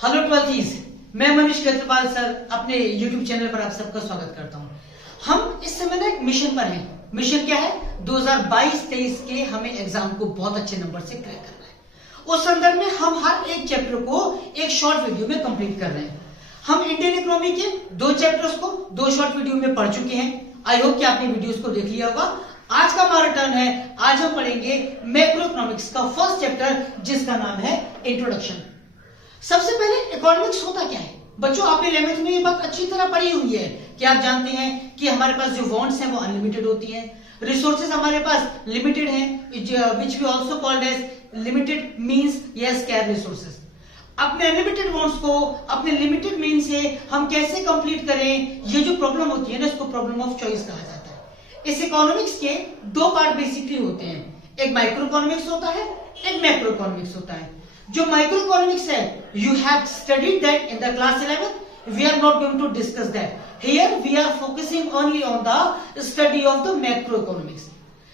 Hello ट्वेल्थीज, मैं मनीष क्षेत्रपाल sir अपने YouTube channel पर आप सबका स्वागत करता हूं। हम इस समय ना एक मिशन पर हैं। मिशन क्या है? 2022-23 के हमें एग्जाम को बहुत अच्छे नंबर से क्रैक करना है। उस संदर्भ में हम हर एक चैप्टर को एक शॉर्ट वीडियो में कंप्लीट कर रहे हैं। हम इंडियन इकोनॉमी के 2 चैप्टर्स को 2 शॉर्ट वीडियो में पढ़ चुके हैं। आई होप कि आपने वीडियोस को देख लिया होगा। आज का हमारा टर्न है। आज हम पढ़ेंगे मैक्रो इकोनॉमिक्स का फर्स्ट चैप्टर, जिसका नाम है इंट्रोडक्शन। सबसे पहले इकोनॉमिक्स होता क्या है? बच्चों, आपने 11th में ये बात अच्छी तरह पढ़ी हुई है कि आप जानते हैं कि हमारे पास जो वांट्स हैं वो अनलिमिटेड होती हैं, रिसोर्सेज हमारे पास लिमिटेड हैं, which we also called as limited means या स्कैर्स रिसोर्सेज। अपने अनलिमिटेड वांट्स को अपने लिमिटेड मींस से हम कैसे कंप्लीट करें, ये जो प्रॉब्लम होती है ना, इसको प्रॉब्लम ऑफ चॉइस कहा जाता है। इस इकोनॉमिक्स के 2 पार्ट बेसिकली होते हैं, एक माइक्रो इकोनॉमिक्स होता है, एक मैक्रो इकोनॉमिक्स होता है। जो माइक्रो इकोनॉमिक्स है, you have studied that in the class 11। We are not going to discuss that here. We are focusing only on the study of the macro economics.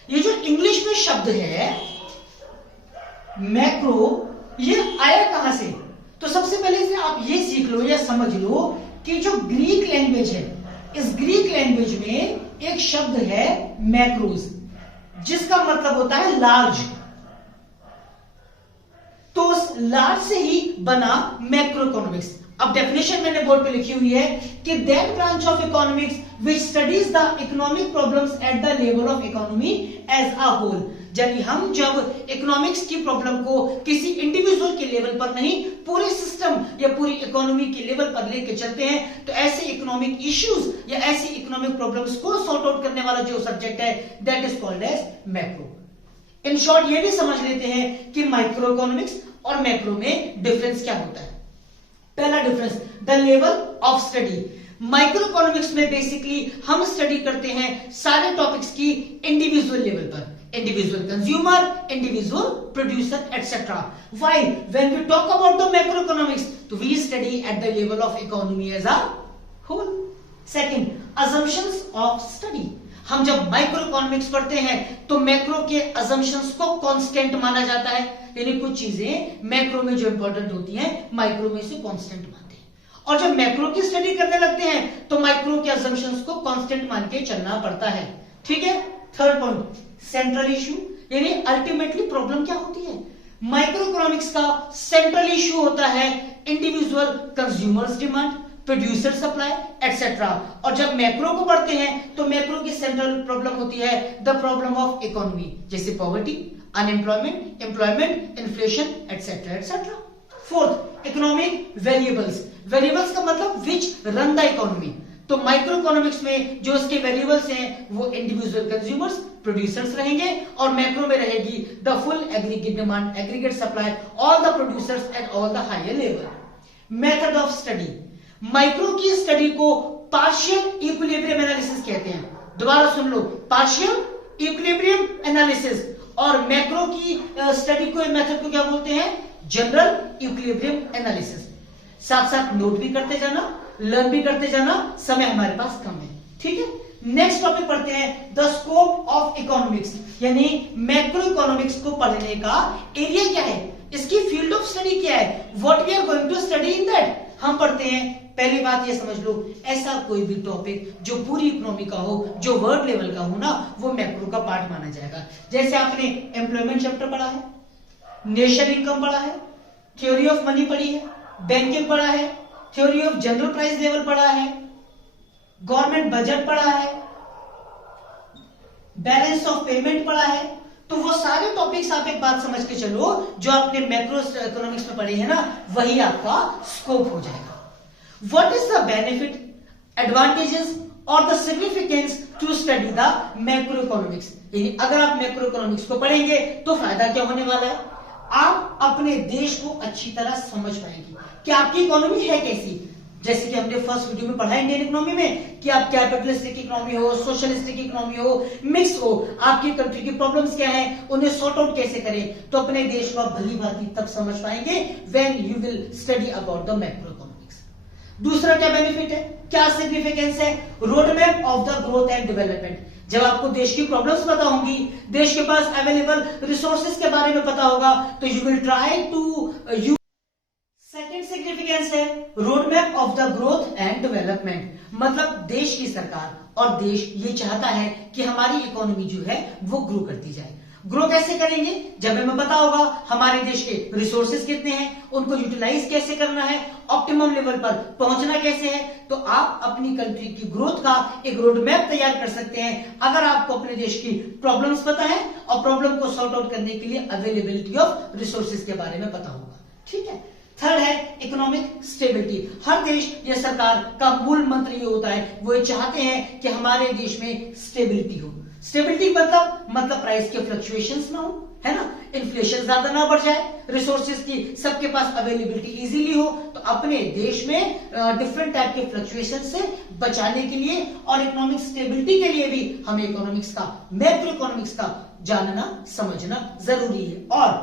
ये जो English में शब्द है macro, ये आया कहां से? तो सबसे पहले से आप ये सीख लो या समझ लो कि जो ग्रीक लैंग्वेज है, इस ग्रीक लैंग्वेज में एक शब्द है मैक्रोस, जिसका मतलब होता है लार्ज। तो उस लार्ज से ही बना मैक्रो इकोनॉमिक्स। अब डेफिनेशन मैंने बोर्ड पे लिखी हुई है कि that branch of economics which studies the economic problems at the level of economy as a whole. यानी हम जब इकोनॉमिक्स की प्रॉब्लम को किसी इंडिविजुअल के लेवल पर नहीं, पूरे सिस्टम या पूरी इकोनॉमी के लेवल पर लेके चलते हैं, तो ऐसे इकोनॉमिक इश्यूज या ऐसी इकोनॉमिक प्रॉब्लम्स को सॉर्ट आउट करने वाला जो सब्जेक्ट है, that is called as macro. In short ये भी समझ लेते हैं कि माइक्रो इकोनॉमिक्स और मैक्रो में डिफरेंस क्या होता है। पहला difference, the level of study. Micro economics में बेसिकली हम स्टडी करते हैं सारे टॉपिक्स की इंडिविजुअल लेवल पर, individual consumer, individual producer etcetera. While when we talk about the macro economics, तो we study at the level of economy as a whole. Second, assumptions of study. हम जब micro economics पढ़ते हैं तो macro के assumptions को constant माना जाता है, यानी कुछ चीजें मैक्रो में जो इंपॉर्टेंट होती हैं माइक्रो में से कांस्टेंट मानते हैं। और जब मैक्रो की स्टडी करने लगते हैं तो माइक्रो के अजम्पशंस को कांस्टेंट मान के चलना पड़ता है। ठीक है। थर्ड पॉइंट, सेंट्रल इशू, यानी अल्टीमेटली प्रॉब्लम क्या होती है? माइक्रो इकोनॉमिक्स का सेंट्रल इशू होता है individual consumers demand, producer supply etcetera. और जब मैक्रो को पढ़ते हैं तो मैक्रो की सेंट्रल प्रॉब्लम होती है द प्रॉब्लम ऑफ इकोनॉमी, जैसे poverty, unemployment, employment, inflation etcetera etcetera. Fourth, economic variables. Variables का मतलब विच रन द इकोनॉमी। तो माइक्रो इकोनॉमिक्स में जो इसके वेरिएबल्स हैं वो इंडिविजुअल कंज्यूमर्स, प्रोड्यूसर्स रहेंगे, और मैक्रो में रहेगी the full aggregate demand, aggregate supply, all the producers at all the higher level. Method of study. Micro की स्टडी को पार्शियल इक्विलिब्रियम एनालिसिस कहते हैं। दोबारा सुन लो, पार्शियल इक्विलिब्रियम एनालिसिस। और मैक्रो की स्टडी को, मेथड को क्या बोलते हैं? General equilibrium analysis. साथ साथ नोट भी करते जाना, लर्न भी करते जाना, समय हमारे पास कम है। ठीक है। नेक्स्ट टॉपिक पढ़ते हैं, द स्कोप ऑफ इकोनॉमिक्स, यानी मैक्रो इकोनॉमिक्स को पढ़ने का एरिया क्या है, इसकी फील्ड ऑफ स्टडी क्या है, what we are going to study in that. हम पढ़ते हैं, पहली बात ये समझ लो, ऐसा कोई भी टॉपिक जो पूरी इकोनॉमी का हो, जो वर्ल्ड लेवल का हो ना, वो मैक्रो का पार्ट माना जाएगा। जैसे आपने एम्प्लॉयमेंट चैप्टर पढ़ा है, नेशन इनकम पढ़ा है, थ्योरी ऑफ मनी पढ़ी है, बैंकिंग पढ़ा है, theory of general price level पढ़ा है, गवर्नमेंट बजट पढ़ा है, बैलेंस ऑफ पेमेंट पढ़ा है। तो वो सारे टॉपिक्स आप एक बात समझ के चलो, जो आपने मैक्रो इकोनॉमिक्स में पढ़े हैं ना, वही आपका स्कोप हो जाएगा। What is the benefit, advantages और the significance to study the macroeconomics? यानी अगर आप मैक्रो इकोनॉमिक्स को पढ़ेंगे तो फायदा क्या होने वाला है? आप अपने देश को अच्छी तरह समझ पाएंगे कि आपकी इकोनॉमी है कैसी। जैसे कि हमने फर्स्ट वीडियो में पढ़ा इंडियन इकोनॉमी में कि आप कैपिटलिस्टिक इकोनॉमी हो, सोशलिस्टिक इकोनॉमी हो, मिक्स हो, आपकी कंट्री की प्रॉब्लम्स क्या हैं, उन्हें सॉर्ट आउट कैसे करें। तो अपने देश को आप भली भांति तब समझ पाएंगे when you will study about the macro economics. दूसरा क्या बेनिफिट है, क्या सिग्निफिकेंस है? Road map of the growth and development. जब आपको देश की प्रॉब्लम्स पता होंगी, देश के पास अवेलेबल रिसोर्सेज के बारे में पता होगा, तो you will try to use. Second significance significance है road map of the growth and development, मतलब देश की सरकार और देश ये चाहता है कि हमारी इकोनॉमी जो है वो ग्रो करती जाए। ग्रो कैसे करेंगे, जब हमें पता होगा हमारे देश के रिसोर्सेज कितने हैं, उनको यूटिलाइज कैसे करना है, ऑप्टिमम लेवल पर पहुंचना कैसे है, तो आप अपनी कंट्री की ग्रोथ का एक रोड मैप तैयार कर सकते हैं अगर आपको अपने देश की प्रॉब्लम्स पता है और प्रॉब्लम को सॉर्ट आउट करने के लिए अवेलेबिलिटी ऑफ रिसोर्सेज के बारे में पता होगा। ठीक है। थर्ड है इकोनॉमिक स्टेबिलिटी। हर देश या सरकार का मूल मंत्र ये होता है, वो ये चाहते हैं कि हमारे देश में स्टेबिलिटी हो। स्टेबिलिटी मतलब प्राइस के फ्लक्चुएशंस ना हो, है ना, इन्फ्लेशन ज्यादा ना बढ़ जाए, रिसोर्सेज की सबके पास अवेलेबिलिटी इजीली हो, तो अपने देश में डिफरेंट टाइप के फ्लक्चुएशन से बचाने के लिए और इकोनॉमिक स्टेबिलिटी के लिए भी हमें इकोनॉमिक्स का, मैक्रो इकोनॉमिक्स का जानना समझना जरूरी है। और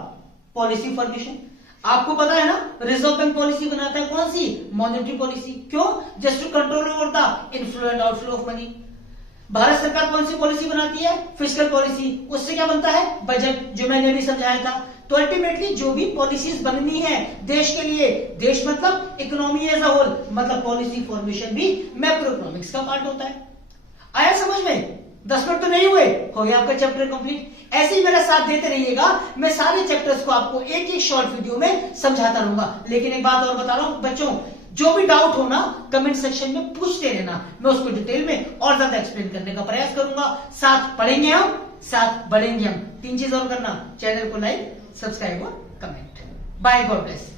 पॉलिसी फॉर्मेशन, आपको पता है ना, रिजर्व बैंक पॉलिसी बनाता है कौन सी, मॉनेटरी पॉलिसी। क्यों, just to control over the inflow and outflow of money. Bharat सरकार कौन सी पॉलिसी बनाती है, फिस्कल पॉलिसी। उससे क्या बनता है, बजट, जो मैंने अभी समझाया था। तो अल्टीमेटली जो भी पॉलिसीज बननी है देश के लिए, देश मतलब इकोनॉमी एज अ होल, मतलब पॉलिसी फॉर्मेशन भी मैक्रो इकोनॉमिक्स का पार्ट होता है। आया समझ में? 10 मिनट तो नहीं हुए, हो गया आपका चैप्टर कंप्लीट। ऐसे ही मेरा साथ देते रहिएगा, मैं सारे चैप्टर्स को आपको एक एक शॉर्ट वीडियो में समझाता रहूंगा। लेकिन एक बात और बता रहा हूं बच्चों, जो भी डाउट हो ना कमेंट सेक्शन में पूछते रहना, मैं उसको डिटेल में और ज्यादा एक्सप्लेन करने का प्रयास करूंगा। साथ पढ़ेंगे हम, साथ बढ़ेंगे हम। 3 चीज और करना, चैनल को लाइक, सब्सक्राइब और कमेंट। Bye, God bless.